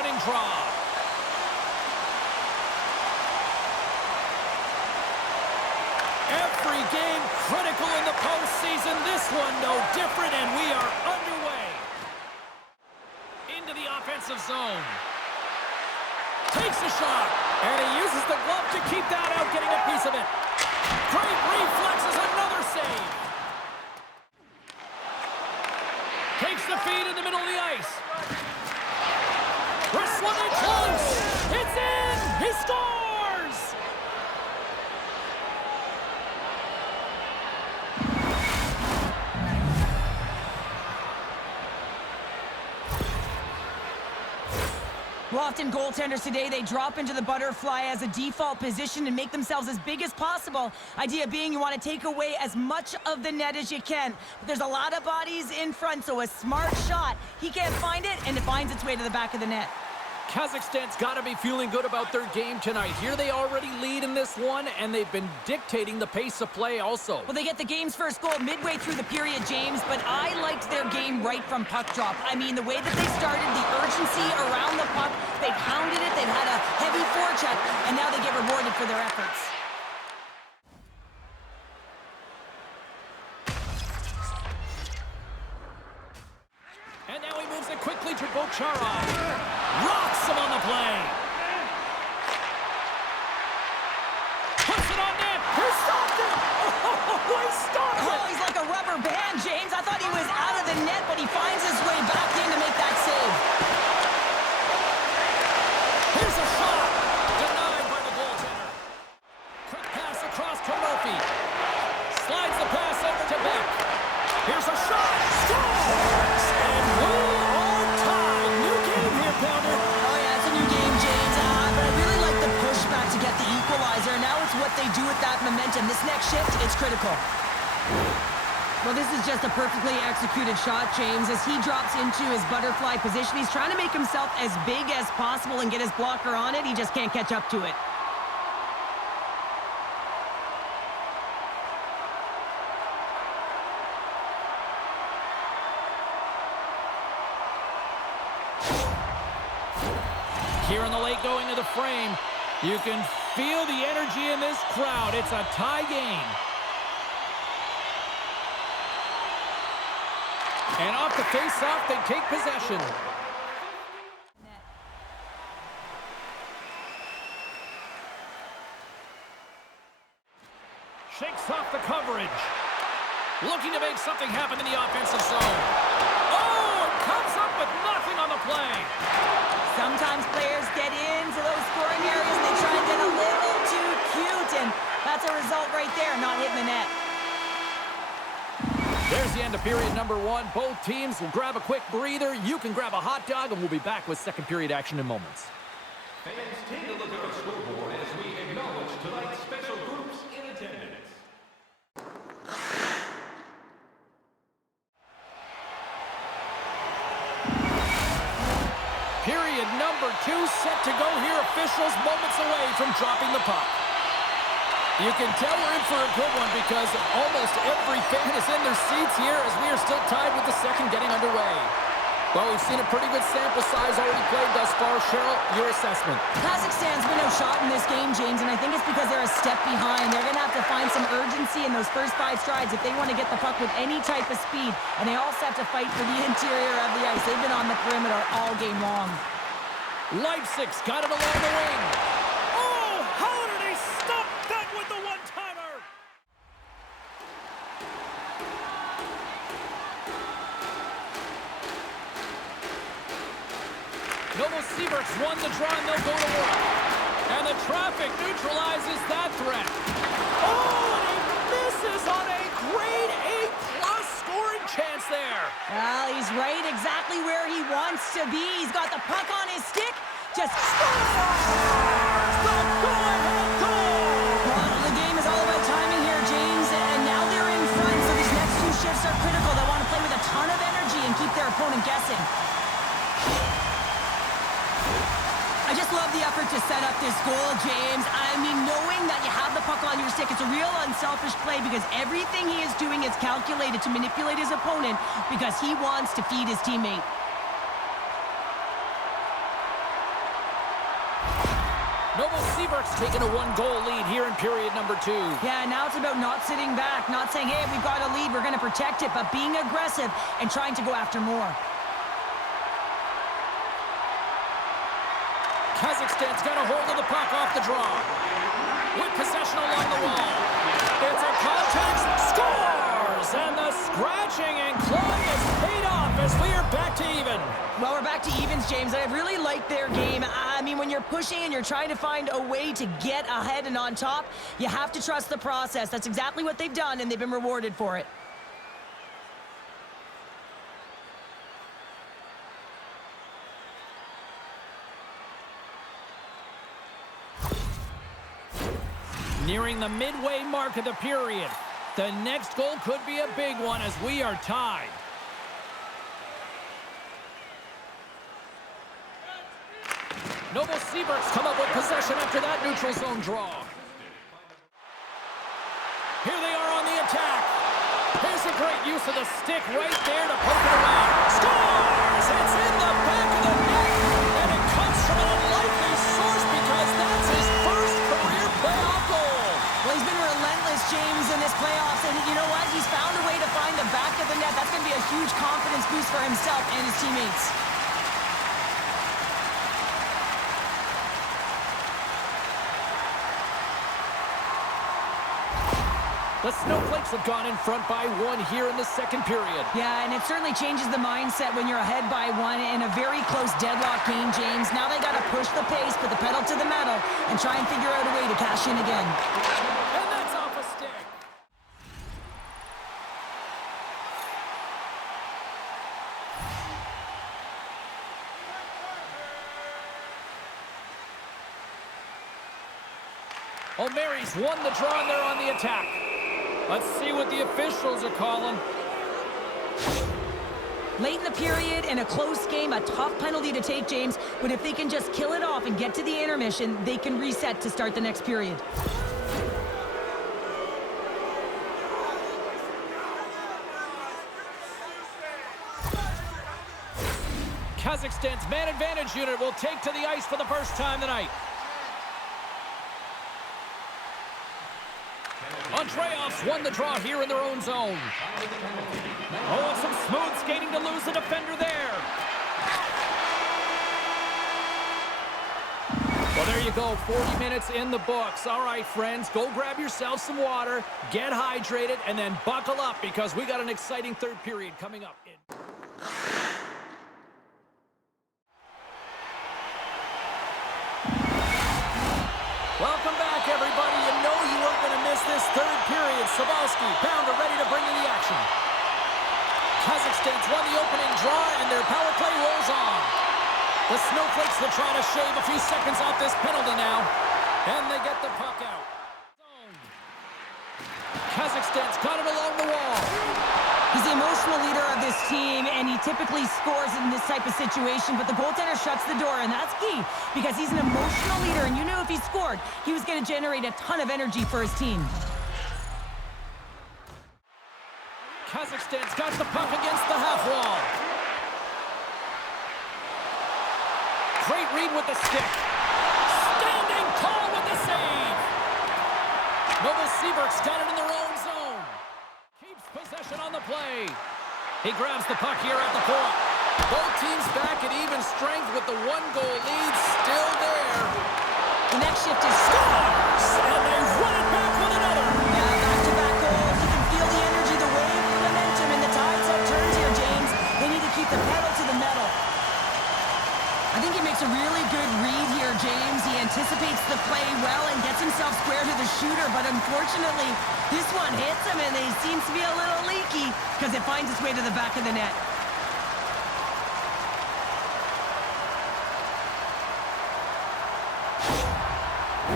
opening draw. Every game critical in the postseason. This one no different, and we are underway. Into the offensive zone. Takes a shot, and he uses the glove to keep that out, getting a piece of it. Great reflexes, another save. Takes the feed in the middle of the ice. Wrestling it close. It's in. He scores. Well, often goaltenders today, they drop into the butterfly as a default position and make themselves as big as possible. Idea being you want to take away as much of the net as you can. But there's a lot of bodies in front, so a smart shot. He can't find it, and it finds its way to the back of the net. Kazakhstan's got to be feeling good about their game tonight. Here they already lead in this one, and they've been dictating the pace of play also. Well, they get the game's first goal midway through the period, James, but I liked their game right from puck drop. I mean, the way that they started, the urgency around the puck, they pounded it, they've had a heavy forecheck, and now they get rewarded for their efforts. And now he moves it quickly to Bocharov. Rocks him on the play. Puts it on net. He stopped it. Oh, he stopped it. Oh, he's like a rubber band, James. I thought he was out of the net, but he finds his way back in to make that save. Here's a shot. Denied by the goaltender. Quick pass across to Murphy. Slides the pass over to Beck. Here's a shot. Scores! And we are tied. New game here, Pounder. Oh, yeah, it's a new game, James. But I really like the pushback to get the equalizer. Now it's what they do with that momentum. This next shift, it's critical. Well, this is just a perfectly executed shot, James. As he drops into his butterfly position, he's trying to make himself as big as possible and get his blocker on it. He just can't catch up to it. Here in the late going to the frame, you can feel the energy in this crowd. It's a tie game. And off the face-off, they take possession. Shakes off the coverage. Looking to make something happen in the offensive zone. Oh, it comes up with nothing on the play. Sometimes players get into those scoring areas and they try and get a little too cute, and that's a result right there, not hitting the net. There's the end of period number one. Both teams will grab a quick breather. You can grab a hot dog, and we'll be back with second period action in moments. Fans, take a look at our scoreboard as we acknowledge tonight's special groups in attendance. Period number two set to go here. Officials moments away from dropping the puck. You can tell we're in for a good one because almost every fan is in their seats here as we are still tied with the second getting underway. Well, we've seen a pretty good sample size already played thus far. Cheryl, your assessment. Kazakhstan's been outshot in this game, James, and I think it's because they're a step behind. They're going to have to find some urgency in those first 5 strides if they want to get the puck with any type of speed, and they also have to fight for the interior of the ice. They've been on the perimeter all game long. Leipzig's got it along the wing. Oh, how did he stop that with the one-timer? Novosibirsk's won the draw, and they'll go to work. And the traffic neutralizes that threat. Oh, and he misses on a grade A+ scoring chance there. Well, he's right exactly where he wants to be. He's got the puck on his stick. Just scores! The go-ahead goal! Well, the game is all about timing here, James, and now they're in front, so these next 2 shifts are critical. They want to play with a ton of energy and keep their opponent guessing. I just love the effort to set up this goal, James. I mean, knowing that you have the puck on your stick, it's a real unselfish play because everything he is doing is calculated to manipulate his opponent because he wants to feed his teammate. Novosibirsk's taken a 1-goal lead here in period number 2. Yeah, now it's about not sitting back, not saying, hey, we've got a lead, we're going to protect it, but being aggressive and trying to go after more. Kazakhstan's got a hold of the puck off the draw. With possession along the wall. It's a contact, scores! And the scratching and clawing is paid off as we are back to even. Well, we're back to evens, James. I really like their game. I mean, when you're pushing and you're trying to find a way to get ahead and on top, you have to trust the process. That's exactly what they've done, and they've been rewarded for it. Nearing the midway mark of the period. The next goal could be a big one as we are tied. Novosibirsk's come up with possession after that neutral zone draw. Here they are on the attack. Here's a great use of the stick right there to poke it away. Scores! It's in the back of the net, and it comes from an unlikely source because that's his first career playoff goal. Well, he's been relentless, James, in this playoffs, and you know what? He's found a way to find the back of the net. That's going to be a huge confidence boost for himself and his teammates. The Snowflakes have gone in front by 1 here in the second period. Yeah, and it certainly changes the mindset when you're ahead by 1 in a very close deadlock game, James. Now they got to push the pace, put the pedal to the metal, and try and figure out a way to cash in again. And that's off a stick. O'Mary's won the draw, and they're on the attack. Let's see what the officials are calling. Late in the period, in a close game, a tough penalty to take, James. But if they can just kill it off and get to the intermission, they can reset to start the next period. Kazakhstan's man advantage unit will take to the ice for the first time tonight. Andreev's won the draw here in their own zone. Oh, and some smooth skating to lose the defender there. Well, there you go. 40 minutes in the books. All right, friends, go grab yourself some water, get hydrated, and then buckle up because we got an exciting third period coming up. Welcome back, everybody. You know you weren't going to miss this third period. Vaukie, Pounder ready to bring in the action. Kazakhstan's won the opening draw, and their power play rolls on. The Snowflakes will try to shave a few seconds off this penalty now, and they get the puck out. Kazakhstan's got it along the wall. He's the emotional leader of this team, and he typically scores in this type of situation, but the goaltender shuts the door, and that's key because he's an emotional leader, and you knew if he scored, he was going to generate a ton of energy for his team. Kazakhstan's got the puck against the half wall. Great read with the stick. Standing tall with the save. Novosibirsk's got it in their own zone. Keeps possession on the play. He grabs the puck here at the point. Both teams back at even strength with the 1-goal lead still there. The next shift is scores, and they run it back with another. Yeah, back-to-back goals. You can feel the energy, the wave, the momentum, and the tides have turned here, James. They need to keep the pedal to the metal. I think he makes a really good read here, James. He anticipates the play well and gets himself square to the shooter, but unfortunately, this one hits him, and he seems to be a little leaky because it finds its way to the back of the net.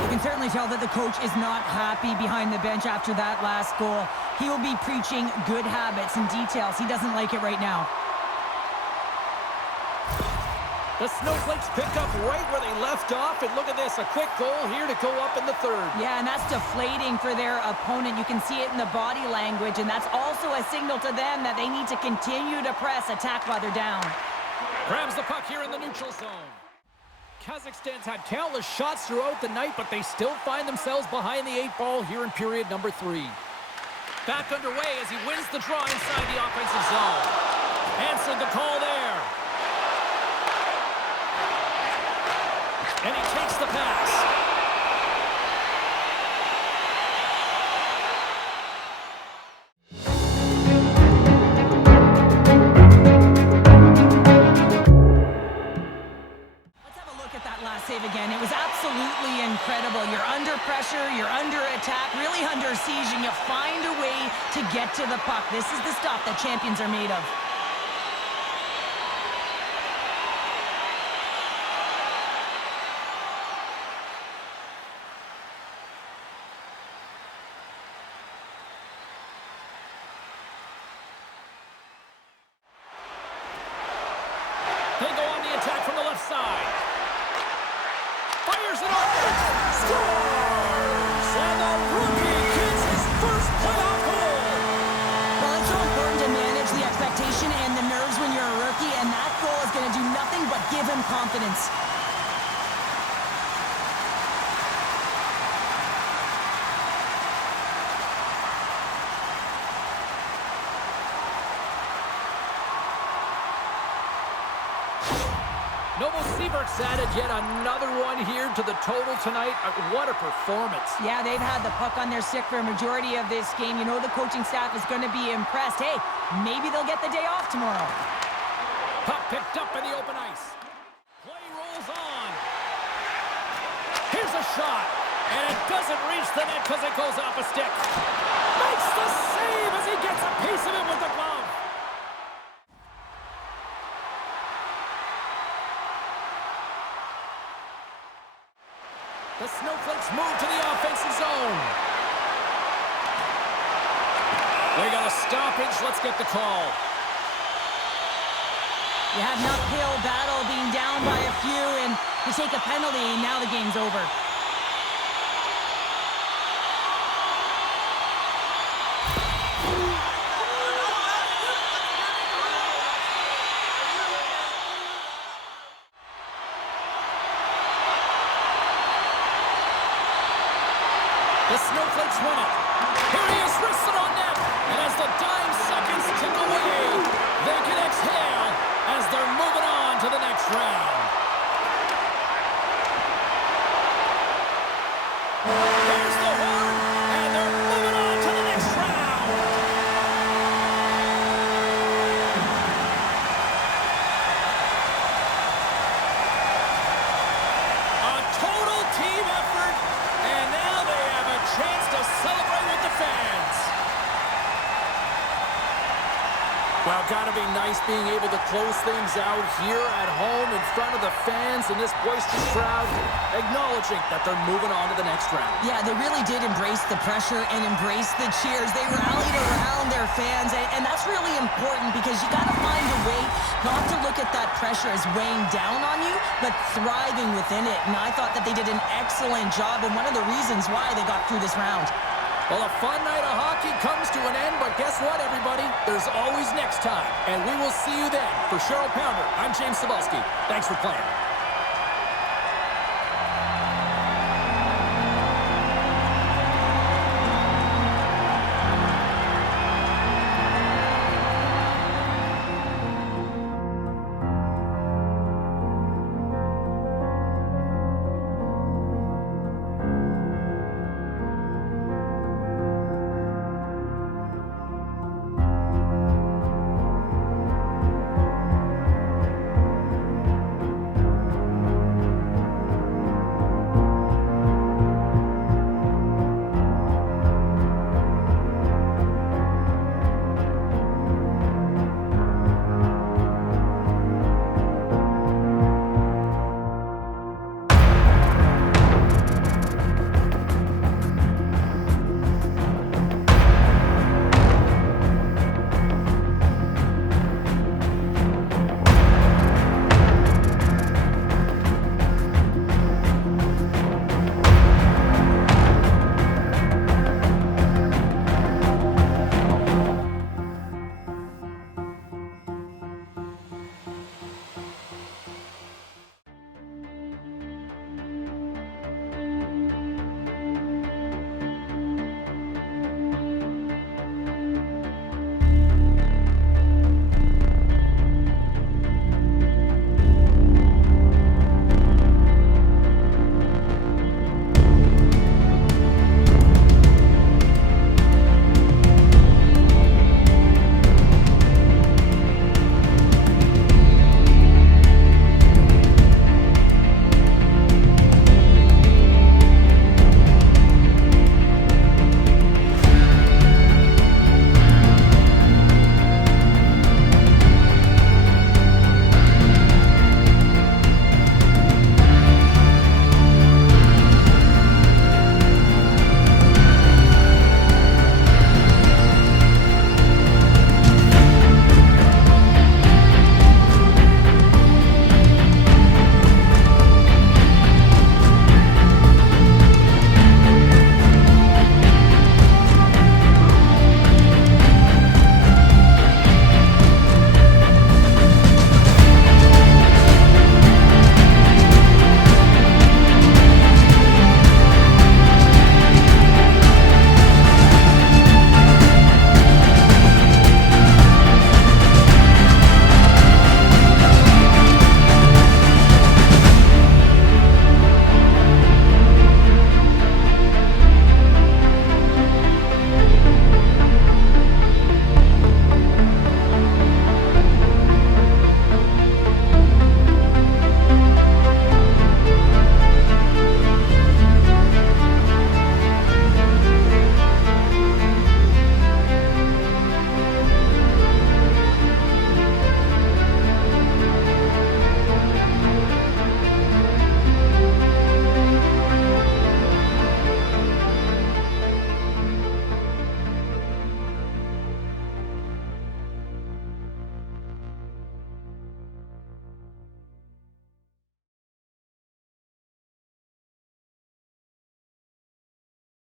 You can certainly tell that the coach is not happy behind the bench after that last goal. He will be preaching good habits and details. He doesn't like it right now. The Snowflakes pick up right where they left off, and look at this, a quick goal here to go up in the third. Yeah, and that's deflating for their opponent. You can see it in the body language, and that's also a signal to them that they need to continue to press, attack while they're down. Grabs the puck here in the neutral zone. Kazakhstan's had countless shots throughout the night, but they still find themselves behind the 8 ball here in period number 3. Back underway as he wins the draw inside the offensive zone. Answered the call there. And he takes the pass. Save again. It was absolutely incredible. You're under pressure, you're under attack, really under siege, and you find a way to get to the puck. This is the stuff that champions are made of. They go on the attack from the left side. Fires it over! Scores! And the rookie gets his first playoff goal! Well, it's so important to manage the expectation and the nerves when you're a rookie, and that goal is going to do nothing but give him confidence. Novosibirsk's added yet another one here to the total tonight. What a performance. Yeah, they've had the puck on their stick for a majority of this game. You know the coaching staff is going to be impressed. Hey, maybe they'll get the day off tomorrow. Puck picked up in the open ice. Play rolls on. Here's a shot. And it doesn't reach the net because it goes off a stick. Makes the save as he gets a piece of it with the glove. The Snowflakes move to the offensive zone. We got a stoppage. Let's get the call. You have an uphill battle, being down by a few, and you take a penalty, now the game's over. The Snowflakes win it. Here he is, wristed on net. And as the dying seconds tick away, they can exhale as they're moving on to the next round. Here's the horn, and they're moving on to the next round. A total team effort, and now they have a chance to celebrate with the fans. Well, gotta be nice being able to close things out here at home in front of the fans and this boisterous crowd, acknowledging that they're moving on to the next round. Yeah, they really did embrace the pressure and embrace the cheers. They rallied around their fans, and that's really important because you got to find a way not to look at that pressure as weighing down on you, but thriving within it. And I thought that they did an excellent job, and one of the reasons why they got through this round. Well, a fun night of hockey comes to an end, but guess what, everybody? There's always next time, and we will see you then. For Cheryl Pounder, I'm James Cebulski. Thanks for playing.